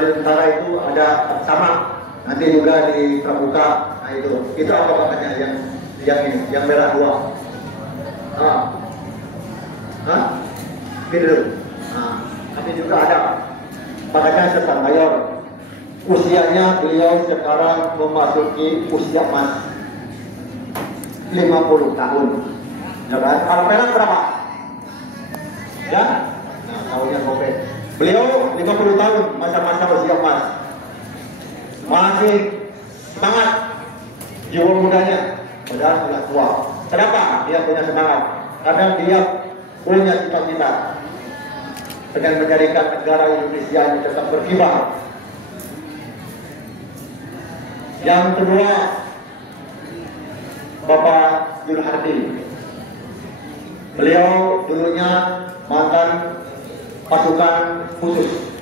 tentara itu ada sama, nanti juga di Pramuka. Nah itu apa katanya yang merah dua? Biru. Nanti juga ada, makanya Sersan Mayor. Usianya beliau sekarang memasuki usia emas 50 tahun. Ya kan? Kalau perak berapa? Ya? Nah, tahunnya kopi. Beliau 50 tahun, masa-masa usia emas. Masih semangat jiwa mudanya, padahal sudah tua. Kenapa dia punya semangat? Karena dia punya cita-cita dengan menjadikan negara Indonesia ini tetap berkibar. Yang kedua, Bapak Jul Hardi. Beliau dulunya mantan pasukan khusus.